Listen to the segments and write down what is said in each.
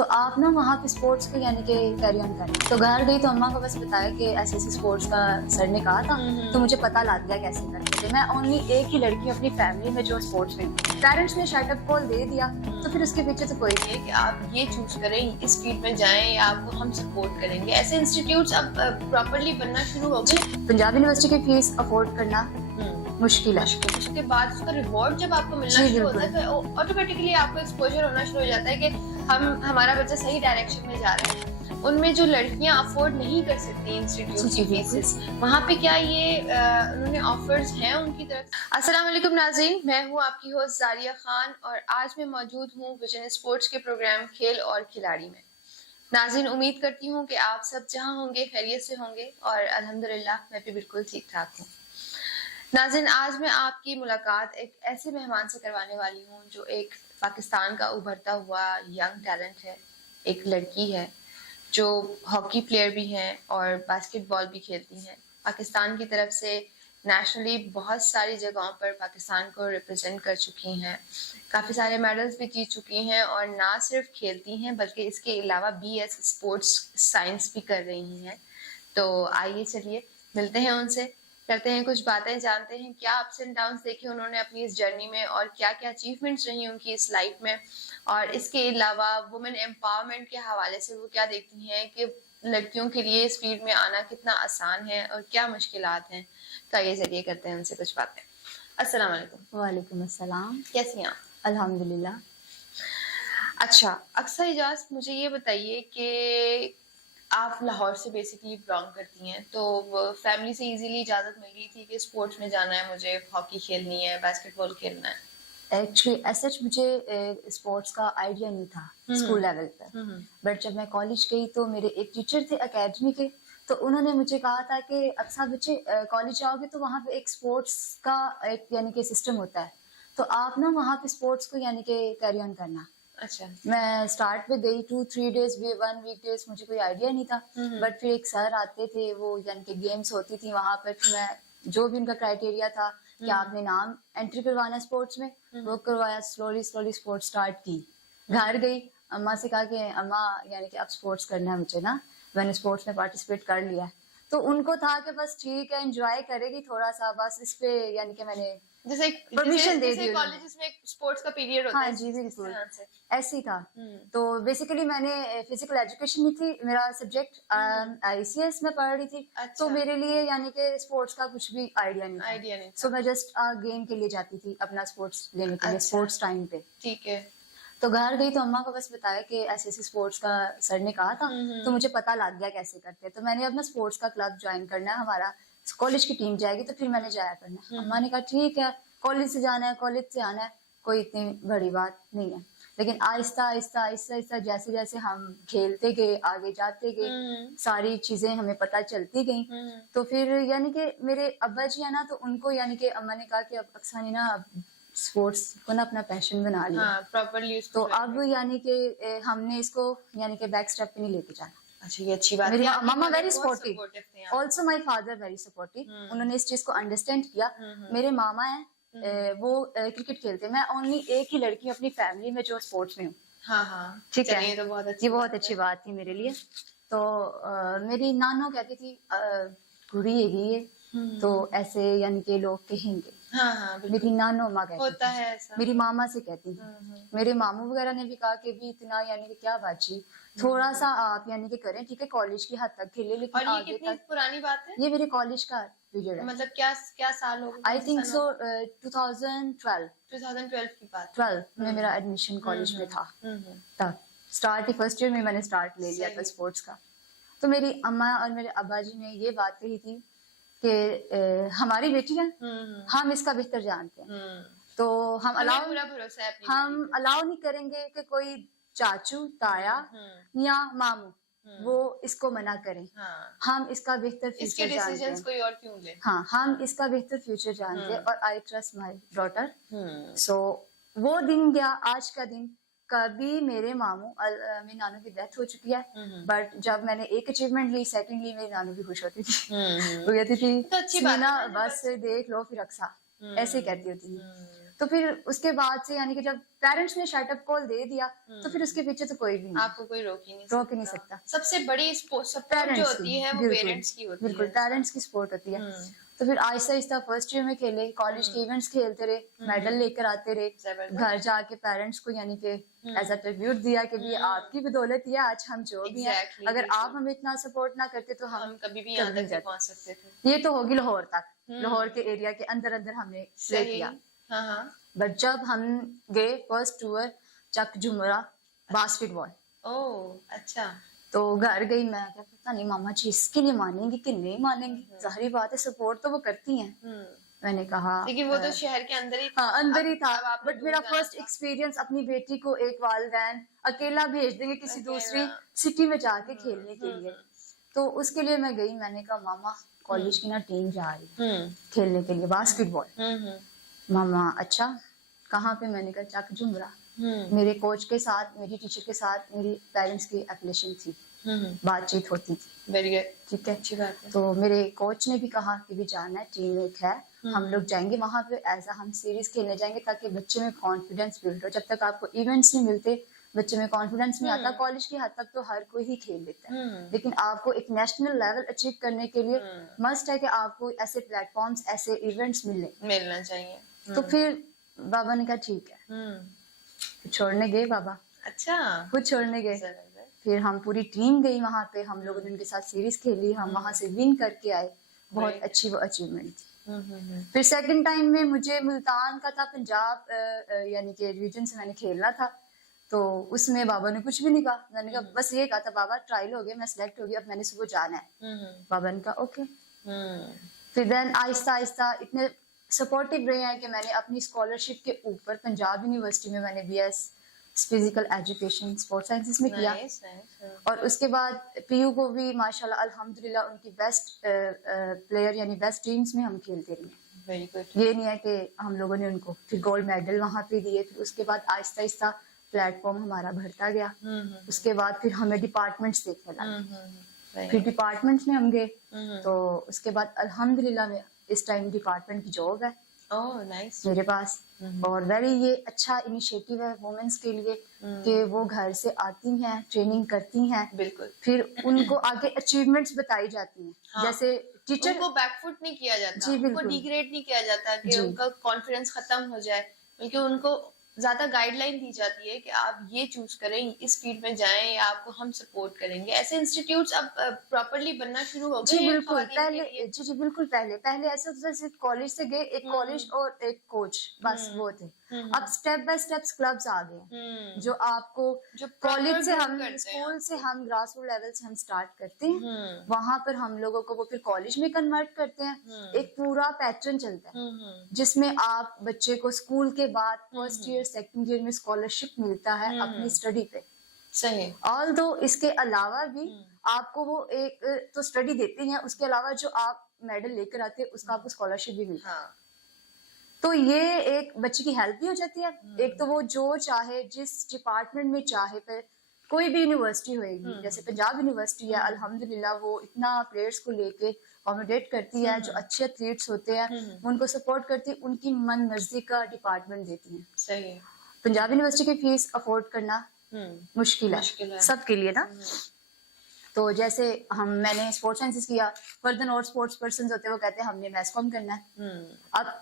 तो आप ना वहाँ पे स्पोर्ट्स को यानी कि कैरी ऑन करें। तो घर गई तो अम्मा को बस बताया कि ऐसे ऐसे स्पोर्ट्स का सर ने कहा था, तो मुझे पता लग गया कैसे करते थे। मैं ओनली एक ही लड़की अपनी फैमिली में जो स्पोर्ट्स में पेरेंट्स ने शटअप कॉल दे दिया, तो फिर उसके पीछे तो कोई है कि आप ये चूज करें, इस फील्ड में जाएं या आपको हम सपोर्ट करेंगे। ऐसे इंस्टीट्यूट्स अब प्रॉपर्ली बनना शुरू हो गए। पंजाब यूनिवर्सिटी की फीस अफोर्ड करना मुश्किल है। उसके बाद उसका रिवॉर्ड जब आपको मिलना शुरू होता है तो ऑटोमेटिकली आपको एक्सपोजर होना शुरू हो जाता है कि हमारा बच्चा सही डायरेक्शन में जा रहा है। उनमें जो लड़कियां अफोर्ड नहीं कर सकती इंस्टीट्यूट की फीसेस, वहाँ पे क्या ये उन्होंने ऑफर्स हैं उनकी तरफ? अस्सलाम वालेकुम नाज़रीन, मैं हूँ आपकी होस्ट जारिया खान और आज मैं मौजूद हूँ विजन स्पोर्ट्स के प्रोग्राम खेल और खिलाड़ी में। नाज़रीन, उम्मीद करती हूँ कि आप सब जहाँ होंगे खैरियत से होंगे और अल्हम्दुलिल्लाह मैं भी बिल्कुल ठीक ठाक हूँ। नाज़रीन, आज मैं आपकी मुलाकात एक ऐसे मेहमान से करवाने वाली हूँ जो एक पाकिस्तान का उभरता हुआ यंग टैलेंट है। एक लड़की है जो हॉकी प्लेयर भी हैं और बास्केटबॉल भी खेलती हैं। पाकिस्तान की तरफ से नेशनली बहुत सारी जगहों पर पाकिस्तान को रिप्रेजेंट कर चुकी हैं, काफ़ी सारे मेडल्स भी जीत चुकी हैं और ना सिर्फ खेलती हैं बल्कि इसके अलावा BS स्पोर्ट्स साइंस भी कर रही हैं। तो आइए चलिए मिलते हैं उनसे, करते हैं कुछ बातें, जानते हैं क्या अप्स एंड डाउन्स देखे उन्होंने अपनी इस जर्नी में और क्या क्या अचीवमेंट्स रही उनकी इस लाइफ में, और इसके अलावा वुमेन एम्पावरमेंट के हवाले से वो क्या देखती हैं कि लड़कियों के लिए इस फील्ड में आना कितना आसान है और क्या मुश्किलात हैं। तो ये जरिए करते हैं उनसे कुछ बातें। अस्सलाम वालेकुम। वालेकुम अस्सलाम। कैसी हैं आप? अल्हम्दुलिल्लाह। अच्छा, अक्सर इजाज मुझे ये बताइए कि आप लाहौर से बेसिकली बिलोंग करती हैं, तो फैमिली से इजीली इजाज़त मिल गई थी कि स्पोर्ट्स में जाना है, मुझे हॉकी खेलनी है, बास्केटबॉल खेलना है? एक्चुअली एज मुझे स्पोर्ट्स का आइडिया नहीं था स्कूल लेवल पर, बट जब मैं कॉलेज गई तो मेरे एक टीचर थे एकेडमी के, तो उन्होंने मुझे कहा था कि अक्सर बच्चे कॉलेज जाओगे तो वहाँ पे एक स्पोर्ट्स का एक यानी कि सिस्टम होता है, तो आप ना वहाँ पे स्पोर्ट्स को यानी कि कैरी ऑन करना। अच्छा। मैं स्टार्ट पे गई 2-3 डेज, 1 वीक डेज, मुझे कोई आइडिया नहीं था, बट फिर एक सर आते थे, वो यानी कि गेम्स होती थी वहाँ पर, फिर मैं जो भी उनका क्राइटेरिया था कि आपने नाम एंट्री करवाना स्पोर्ट्स में, वो करवाया, स्लोली स्लोली स्पोर्ट्स स्टार्ट की। घर गई, अम्मा से कहा कि अम्मा यानी कि अब स्पोर्ट्स करना है मुझे ना, मैंने स्पोर्ट्स में पार्टिसिपेट कर लिया है। तो उनको था कि बस ठीक है एंजॉय करेगी थोड़ा सा, बस इस पे यानी कि मैंने जैसे परमिशन दे दी। कॉलेजेस में स्पोर्ट्स का पीरियड होता है। हाँ जी बिल्कुल ऐसे ही था। तो बेसिकली मैंने फिजिकल एजुकेशन नहीं थी मेरा सब्जेक्ट, ICS में पढ़ रही थी। अच्छा। तो मेरे लिए यानी कि स्पोर्ट्स का कुछ भी आइडिया नहीं था। सो मैं जस्ट गेम के लिए जाती थी अपना स्पोर्ट्स लेने के लिए। अच्छा। स्पोर्ट्स टाइम पे ठीक है। तो घर गई तो अम्मा को बस बताया कि ऐसे ऐसे स्पोर्ट्स का सर ने कहा था, तो मुझे पता लग गया कैसे करते हैं। तो मैंने अपना स्पोर्ट्स का क्लब ज्वाइन करना है, हमारा कॉलेज की टीम जाएगी तो फिर मैंने जाया करना। अम्मा ने कहा ठीक है, कॉलेज से जाना है, कॉलेज से आना है, कोई इतनी बड़ी बात नहीं है। लेकिन आहिस्ता आहिस्ता आहिस्ता आहिस्ता जैसे जैसे हम खेलते गए, आगे जाते गए, सारी चीजें हमें पता चलती गई। तो फिर यानी कि मेरे अब्बा जी है ना, तो उनको यानी कि अम्मा ने कहा कि अब अक्सानी ना स्पोर्ट्स को ना अपना पैशन बना लिया। हाँ, प्रॉपर्ली। तो अब यानी कि हमने इसको यानी कि बैक स्टेप पे नहीं लेके जाना। अच्छा, ये अच्छी बात है। मेरी mama very supportive, also my father very supportive. उन्होंने इस चीज को अंडरस्टैंड किया। मेरे मामा है, वो क्रिकेट खेलते हैं। मैं ओनली एक ही लड़की अपनी फैमिली में जो स्पोर्ट्स में हूँ। हाँ हाँ, ठीक है, ये बहुत अच्छी बात थी मेरे लिए। तो मेरी नानो कहती थी कुड़ी है ये, तो ऐसे यानी कि लोग कहेंगे। हाँ हाँ, मेरी नानो माँ कहती होता है ऐसा। मेरी मामा से कहती थी, मेरे मामू वगैरह ने भी कहा कि भी इतना यानी कि क्या बाजी, थोड़ा सा आप यानी कि करें, ठीक है कॉलेज की हद तक खेले, लेकिन और ये कितनी पुरानी बात है? ये मेरे कॉलेज का पीरियड है। मतलब क्या क्या साल हो गया? आई थिंक सो 2012 की बात। 12 में मेरा एडमिशन कॉलेज में था, तब स्टार्ट ही फर्स्ट ईयर में मैंने स्टार्ट ले लिया था स्पोर्ट्स का। तो मेरी अम्मा और मेरे अब्बा जी ने ये बात कही थी कि हमारी बेटी है, हम इसका बेहतर जानते हैं, तो हम अलाउ नहीं करेंगे कि कोई चाचू, ताया या मामू वो इसको मना करें। हम इसका बेहतर फ्यूचर जानते हैं। कोई और क्यों ले? हाँ, हम इसका बेहतर फ्यूचर जानते हैं और आई ट्रस्ट माई डॉटर। सो वो दिन गया, आज का दिन। कभी मेरे मामू, मेरी नानू की डेथ हो चुकी है, बट जब मैंने एक अचीवमेंट ली, सेकंडली मेरी नानू भी खुश होती थी। वो कहती थी, तो अच्छी बात है ना बस देख लो फिर अक्सा, ऐसे कहती होती थी। तो फिर उसके बाद से यानी कि जब पेरेंट्स ने शटअप कॉल दे दिया तो फिर उसके पीछे तो कोई भी नहीं, आपको कोई रोक ही नहीं सकता। सबसे बड़ी सपोर्ट जो होती है वो पेरेंट्स की होती है, बिल्कुल पेरेंट्स की सपोर्ट होती है। तो फिर आहिस्ता आहिस्ता फर्स्ट ईयर में खेले, कॉलेज के इवेंट्स खेलते रहे, मेडल लेकर आते रहे, घर जाके पेरेंट्स को यानी कि एज अ ट्रिब्यूट दिया कि भी आपकी बदौलत ये आज हम जो भी हैं, अगर आप हमें इतना सपोर्ट ना करते तो हम कभी भी यहाँ तक पहुंच सकते थे। ये तो होगी लाहौर तक, लाहौर के एरिया के अंदर अंदर हमने प्ले किया। बट जब हम गए फर्स्ट टूर चक झुमरा बास्केटबॉल, ओह अच्छा, तो घर गई मैं, क्या पता नहीं मामा जी इसके लिए मानेंगी कि नहीं मानेंगी, जाहिर बात है सपोर्ट तो वो करती हैं। मैंने कहा लेकिन वो तो शहर के अंदर ही था, हाँ अंदर ही था, बट मेरा फर्स्ट एक्सपीरियंस अपनी बेटी को एक वालिदैन अकेला भेज देंगे किसी दूसरी सिटी में जाके खेलने के लिए, तो उसके लिए मैं गई। मैंने कहा मामा कॉलेज की ना टीम जा रही है खेलने के लिए बास्केटबॉल। मामा अच्छा कहाँ पे? मैंने कहा चक झुमरा। मेरे कोच के साथ, मेरी टीचर के साथ मेरी पेरेंट्स की एप्लीकेशन थी, बातचीत होती थी। वेरी गुड, ठीक है, अच्छी बात है। तो मेरे कोच ने भी कहा कि भी जाना है, टीम एक है, हम लोग जाएंगे वहां पे, एज हम सीरीज खेलने जाएंगे ताकि बच्चे में कॉन्फिडेंस बिल्ड हो। जब तक आपको इवेंट्स नहीं मिलते बच्चे में कॉन्फिडेंस नहीं आता। कॉलेज की हद तक तो हर कोई ही खेल लेता है, लेकिन आपको एक नेशनल लेवल अचीव करने के लिए मस्ट है कि आपको ऐसे प्लेटफॉर्म्स, ऐसे इवेंट्स मिलना चाहिए। तो फिर बाबा ने कहा ठीक है, छोड़ने गए बाबा। अच्छा, खुद छोड़ने गए। फिर हम पूरी टीम गई वहां पे, हम लोगों ने उनके साथ सीरीज खेली, हम वहां से विन करके आए। बहुत अच्छी वो अचीवमेंट थी। फिर सेकंड टाइम में मुझे मुल्तान का था, पंजाब यानी कि रीजन से मैंने खेलना था, तो उसमें बाबा ने कुछ भी नहीं कहा। मैंने कहा बस ये कहा था बाबा ट्रायल हो गया, मैं सिलेक्ट हो गई, अब मैंने सुबह जाना है। बाबा ने कहा ओके। फिर देन आहिस्ता आहिस्ता इतने सपोर्टिव रहे हैं कि मैंने अपनी स्कॉलरशिप के ऊपर पंजाब यूनिवर्सिटी में मैंने BS physical education sports sciences में किया। और उसके बाद PU को भी माशाल्लाह अल्हम्दुलिल्लाह उनकी बेस्ट प्लेयर यानी बेस्ट टीम्स में हम खेलते रहे। ये नहीं है कि हम लोगों ने उनको फिर गोल्ड मेडल वहां पे दिए। फिर उसके बाद आहिस्ता आहिस्ता प्लेटफॉर्म हमारा बढ़ता गया। उसके बाद फिर हमें डिपार्टमेंट्स देखने लगे। फिर डिपार्टमेंट्स में हम गए, तो उसके बाद अल्हम्दुलिल्लाह में इस टाइम डिपार्टमेंट की जॉब है मेरे पास। और वेरी ये अच्छा इनिशिएटिव है वुमेन्स के लिए कि वो घर से आती हैं, ट्रेनिंग करती हैं, बिल्कुल, फिर उनको आगे अचीवमेंट्स बताई जाती हैं। हाँ। जैसे टीचर को बैकफुट नहीं किया जाता, उनको डिग्रेड नहीं किया जाता कि उनका कॉन्फिडेंस खत्म हो जाए, बल्कि उनको ज्यादा गाइडलाइन दी जाती है कि आप ये चूज करें, इस फील्ड में जाएं, या आपको हम सपोर्ट करेंगे। ऐसे इंस्टीट्यूट्स अब प्रॉपरली बनना शुरू हो गए। जी बिल्कुल, पहले जी बिल्कुल पहले ऐसा होता था सिर्फ कॉलेज से गए, एक कॉलेज और एक कोच, बस वो थे। अब स्टेप बाय स्टेप्स क्लब्स आ गए जो आपको कॉलेज से, हम स्कूल से, हम ग्रास रूट लेवल से हम स्टार्ट करते हैं, वहां पर हम लोगों को वो फिर कॉलेज में कन्वर्ट करते हैं। एक पूरा पैटर्न चलता है जिसमें आप बच्चे को स्कूल के बाद फर्स्ट ईयर सेकंड ईयर में स्कॉलरशिप मिलता है अपनी स्टडी पे। सही। ऑल्दो इसके अलावा भी आपको वो एक तो स्टडी देते हैं, उसके अलावा जो आप मेडल लेकर आते हैं उसका आपको स्कॉलरशिप भी मिलता है। तो ये एक बच्चे की हेल्प भी हो जाती है। एक तो वो जो चाहे जिस डिपार्टमेंट में चाहे, फिर कोई भी यूनिवर्सिटी होगी, जैसे पंजाब यूनिवर्सिटी है, अल्हम्दुलिल्लाह वो इतना प्लेयर्स को लेके अकोमोडेट करती है, जो अच्छे एथलीट्स होते हैं उनको सपोर्ट करती है, उनकी मन मर्जी का डिपार्टमेंट देती है। सही। पंजाब यूनिवर्सिटी की फीस अफोर्ड करना मुश्किल है सबके लिए ना। तो जैसे मैंने स्पोर्ट्स साइंसेस किया, फर्दर और स्पोर्ट्स पर्सन होते हैं वो कहते हैं हमने मैस कॉम करना है। अब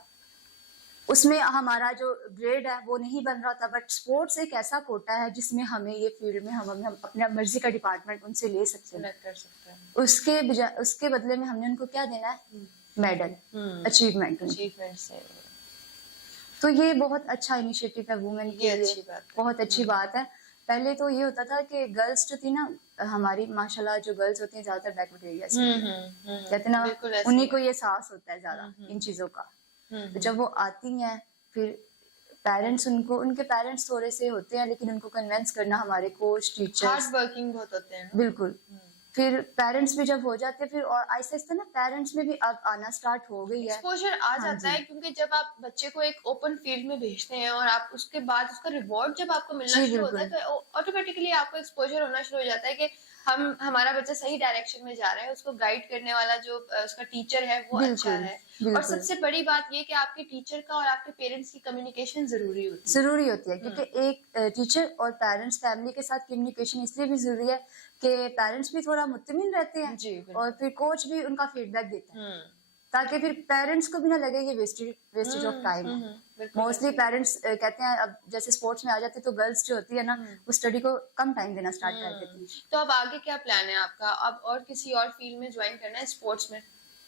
उसमें हमारा जो ग्रेड है वो नहीं बन रहा था, बट स्पोर्ट्स एक ऐसा कोटा है जिसमें हमें ये फील्ड में हम अपने मर्जी का डिपार्टमेंट उनसे ले सकते हैं। उसके बदले में हमने उनको क्या देना है? Medal, achievement. तो ये बहुत अच्छा इनिशिएटिव है वुमेन के लिए, बहुत अच्छी बात है। पहले तो ये होता था कि गर्ल्स जो थी ना हमारी, माशाल्लाह जो गर्ल्स होती हैं ज्यादातर बैकवर्ड एरिया से, कहते ना उन्हीं को ये एहसास होता है ज्यादा इन चीजों का। तो जब वो आती हैं फिर पेरेंट्स उनके पेरेंट्स थोड़े से होते हैं, लेकिन उनको कन्विंस करना हमारे कोच टीचर्स हार्ड वर्किंग बहुत होते हैं। बिल्कुल, फिर पेरेंट्स भी जब हो जाते हैं फिर और आहिस्ता आहिस्ता ना पेरेंट्स में भी अब आना स्टार्ट हो गई है, एक्सपोजर आ हाँ जाता जी है, क्योंकि जब आप बच्चे को एक ओपन फील्ड में भेजते हैं और आप उसके बाद उसका रिवॉर्ड जब आपको मिलना जी शुरू होता है बिल्कुल तो ऑटोमेटिकली आपको एक्सपोजर होना शुरू हो जाता है कि हमारा बच्चा सही डायरेक्शन में जा रहा है, उसको गाइड करने वाला जो उसका टीचर है वो अच्छा बिल्कुल है। और बिल्कुल सबसे बड़ी बात ये कि आपके टीचर का और आपके पेरेंट्स की कम्युनिकेशन जरूरी होती है। जरूरी होती है क्योंकि एक टीचर और पेरेंट्स फैमिली के साथ कम्युनिकेशन इसलिए भी जरूरी है कि पेरेंट्स भी थोड़ा मुतमिन रहते हैं जी और बिल्कुल। फिर कोच भी उनका फीडबैक देता है हम्म ताकि फिर पेरेंट्स को भी ना लगे ये वेस्टेज ऑफ टाइम है। बिल्कुल मोस्टली ऐसे ही। पेरेंट्स कहते हैं अब जैसे स्पोर्ट्स में आ जाते हैं तो गर्ल्स जो होती है ना वो स्टडी को कम टाइम देना स्टार्ट कर देती तो अब आगे क्या प्लान है आपका? अब और किसी और फील्ड में ज्वाइन करना है स्पोर्ट्स में?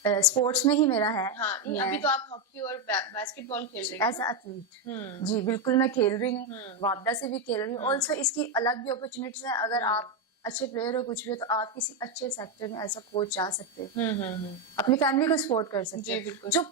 है। स्पोर्ट्स में ही मेरा है, हाँ नहीं, अभी तो आप हॉकी और बास्केटबॉल खेल रही एज हैं एथलीट ना? जी बिल्कुल मैं खेल रही हूँ, हम्म वापडा से भी खेल रही हूँ। ऑल्सो इसकी अलग भी अपॉर्चुनिटीज है, अगर आप अच्छे प्लेयर हो कुछ भी हो तो आप किसी अच्छे सेक्टर में ऐसा कोच जा सकते हो, अपनी फैमिली को सपोर्ट कर सकते जी हो। बिल्कुल। जो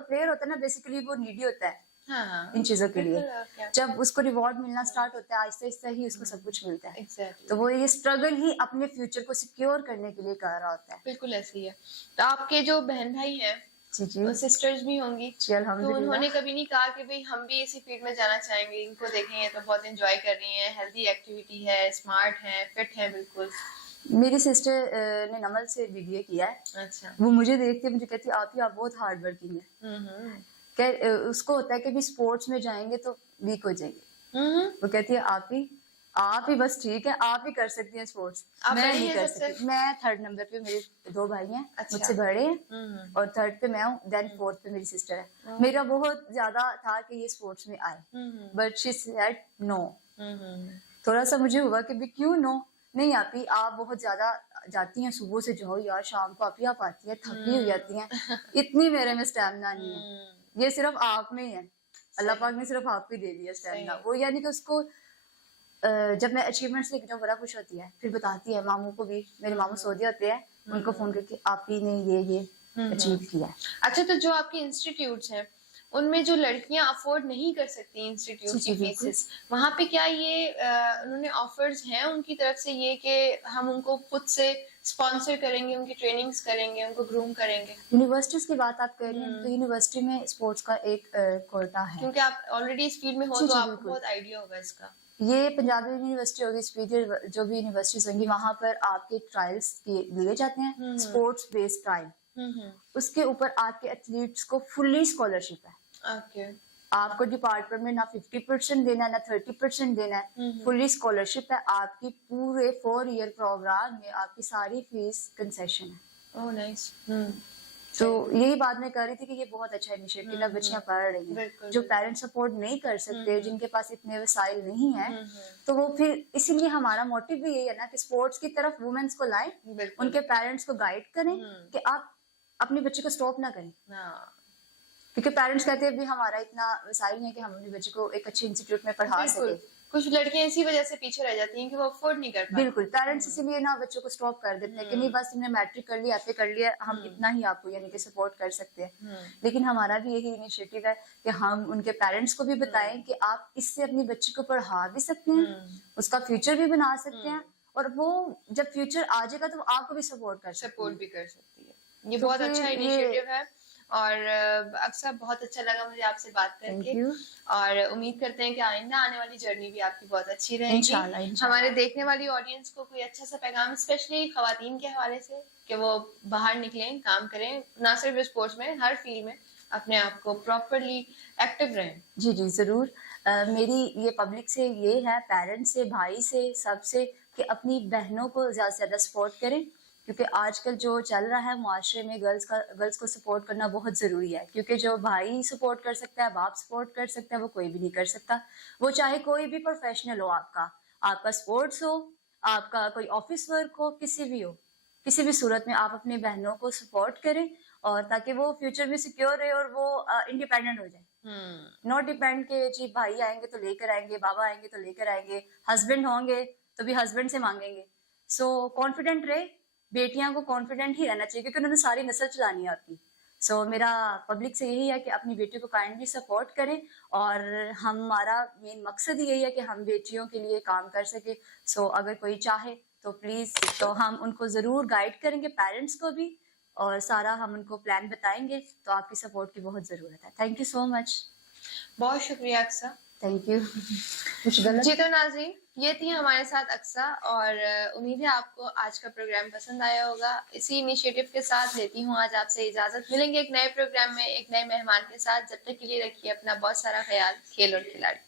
प्लेयर होता है ना बेसिकली वो नीडी होता है हाँ इन चीजों के लिए, बिल्कुल, और क्या। जब उसको रिवॉर्ड मिलना स्टार्ट होता है आहिस्ता आहिस्ता ही उसको सब कुछ मिलता है। एग्जैक्टली तो वो ये स्ट्रगल ही अपने फ्यूचर को सिक्योर करने के लिए कर रहा होता है। बिल्कुल ऐसे ही है। तो आपके जो बहन भाई हैं, जी जी सिस्टर्स भी होंगी, जी तो अल्हम्दुलिल्लाह। उन्होंने कभी नहीं कहा कि भाई हम भी इसी फील्ड में जाना चाहेंगे, इनको देखेंगे तो बहुत एंजॉय कर रही हैं, हेल्दी एक्टिविटी है, स्मार्ट है, फिट है बिल्कुल? मेरी सिस्टर ने नमल से बीबीए किया है। अच्छा। वो मुझे देख के मुझे कहती है आप बहुत हार्ड वर्किंग है। उसको होता है कि भी स्पोर्ट्स में जाएंगे तो वीक हो जाएंगे। वो कहती है आप ही बस ठीक है, आप ही कर सकती हैं स्पोर्ट्स, आप मैं बड़ी नहीं हैं कर सबसे? सकती। मैं थर्ड नंबर पे, मेरे 2 भाई हैं अच्छा। मुझसे बड़े हैं और थर्ड पे मैं हूँ, देन फोर्थ पे मेरी सिस्टर है। मेरा बहुत ज्यादा था कि ये स्पोर्ट्स में आए बट शी सेड नो। थोड़ा सा मुझे हुआ कि भी क्यों नो, नहीं आती, आप बहुत ज्यादा जाती हैं, सुबह से जाओ यार शाम को आप आती है थकी हो जाती हैं, इतनी मेरे में स्टैमिना नहीं है, ये सिर्फ आप में ही है, अल्लाह पाक ने सिर्फ आप ही दे दिया स्टैमिना। वो यानी कि उसको जब मैं अचीवमेंट्स लेके जाऊँ बड़ा खुश होती है, फिर बताती है मामू को भी, मेरे मामू सऊदी होते हैं, उनको फोन करके आप ही ने ये अचीव किया है। अच्छा, तो जो आपके इंस्टीट्यूट्स हैं उनमें जो लड़कियां अफोर्ड नहीं कर सकती इंस्टीट्यूट की फीसेस, वहां पे क्या ये उन्होंने ऑफर्स हैं उनकी तरफ से ये कि हम उनको खुद से स्पॉन्सर करेंगे, उनकी ट्रेनिंग्स करेंगे, उनको ग्रूम करेंगे? यूनिवर्सिटीज की बात आप कह रही हैं तो यूनिवर्सिटी में स्पोर्ट्स का एक कोटा है, क्योंकि आप ऑलरेडी इस फील्ड में हो तो आपको बहुत आइडिया होगा इसका। ये पंजाब यूनिवर्सिटी होगी, स्पीकर जो भी यूनिवर्सिटीज होंगी वहां पर आपके ट्रायल्स लिए जाते हैं, स्पोर्ट्स बेस्ड ट्रायल, उसके ऊपर आपके एथलीट्स को फुल्ली स्कॉलरशिप है। ओके। आपको डिपार्टमेंट में ना 50% देना है ना 30% देना है, फुल्ली स्कॉलरशिप है। आपकी पूरे 4 ईयर प्रोग्राम में आपकी सारी फीस कंसेशन है। Oh nice. तो यही बात मैं कर रही थी कि ये बहुत अच्छा इनिशिएटिव है, बच्चियां पढ़ रही हैं। जो पेरेंट्स सपोर्ट नहीं कर सकते, जिनके पास इतने वसाइल नहीं है, तो वो फिर इसीलिए हमारा मोटिव भी यही है ना कि स्पोर्ट्स की तरफ वुमेन्स को लाएं, उनके पेरेंट्स को गाइड करें कि आप अपने बच्चे को स्टॉप ना करें, क्योंकि पेरेंट्स कहते हैं भी हमारा इतना वसाइल नहीं है कि हम अपने बच्चे को एक अच्छे इंस्टीट्यूट में पढ़ा सके। कुछ लड़कियां इसी वजह से पीछे रह जाती हैं कि वो अफोर्ड नहीं कर पाती। बिल्कुल, पेरेंट्स इसीलिए ना बच्चों को स्टॉप कर देते हैं कि नहीं बस तुमने मैट्रिक कर लिया, एफए कर लिया, हम इतना ही आपको यानी कि सपोर्ट कर सकते हैं। लेकिन हमारा भी यही इनिशिएटिव है कि हम उनके पेरेंट्स को भी बताएं कि आप इससे अपनी बच्ची को पढ़ा भी सकते हैं, उसका फ्यूचर भी बना सकते हैं, और वो जब फ्यूचर आ जाएगा तो वो आपको भी सपोर्ट कर सकती है। ये बहुत अच्छा इनिशिएटिव है और अक्सर बहुत अच्छा लगा मुझे आपसे बात करके, और उम्मीद करते हैं कि आइंदा आने वाली जर्नी भी आपकी बहुत अच्छी रहेगी। इंशाल्लाह। हमारे देखने वाली ऑडियंस को कोई अच्छा सा पैगाम स्पेशली खवातीन के हवाले से कि वो बाहर निकलें, काम करें, ना सिर्फ स्पोर्ट्स में, हर फील्ड में अपने आप को प्रॉपरली एक्टिव रहें। जी जी जरूर। मेरी ये पब्लिक से ये है, पेरेंट्स से, भाई से, सबसे, कि अपनी बहनों को ज्यादा से ज्यादा सपोर्ट करें, क्योंकि आजकल जो चल रहा है मुआशरे में गर्ल्स को सपोर्ट करना बहुत ज़रूरी है। क्योंकि जो भाई सपोर्ट कर सकता है, बाप सपोर्ट कर सकता है, वो कोई भी नहीं कर सकता। वो चाहे कोई भी प्रोफेशनल हो, आपका स्पोर्ट्स हो, आपका कोई ऑफिस वर्क हो, किसी भी सूरत में आप अपनी बहनों को सपोर्ट करें, और ताकि वो फ्यूचर में सिक्योर रहे और वो इंडिपेंडेंट हो जाए। नॉट डिपेंड के जी भाई आएंगे तो लेकर आएंगे, बाबा आएंगे तो लेकर आएंगे, हस्बैंड होंगे तो भी हस्बैंड से मांगेंगे। सो कॉन्फिडेंट रहे, बेटियां को कॉन्फिडेंट ही रहना चाहिए, क्योंकि उन्होंने सारी नस्ल चलानी आती। सो मेरा पब्लिक से यही है कि अपनी बेटियों को काइंडली सपोर्ट करें, और हमारा मेन मकसद ही यही है कि हम बेटियों के लिए काम कर सके। सो अगर कोई चाहे तो प्लीज़, तो हम उनको ज़रूर गाइड करेंगे, पेरेंट्स को भी, और सारा हम उनको प्लान बताएंगे। तो आपकी सपोर्ट की बहुत ज़रूरत है। Thank you so much. बहुत शुक्रिया अक्सा। Thank you. कुछ गलत? जी तो नाज़रीन, ये थी हमारे साथ अक्सा, और उम्मीद है आपको आज का प्रोग्राम पसंद आया होगा। इसी इनिशिएटिव के साथ लेती हूँ आज आपसे इजाजत। मिलेंगे एक नए प्रोग्राम में एक नए मेहमान के साथ। जब तक के लिए रखिए अपना बहुत सारा ख्याल। खेल और खिलाड़ी।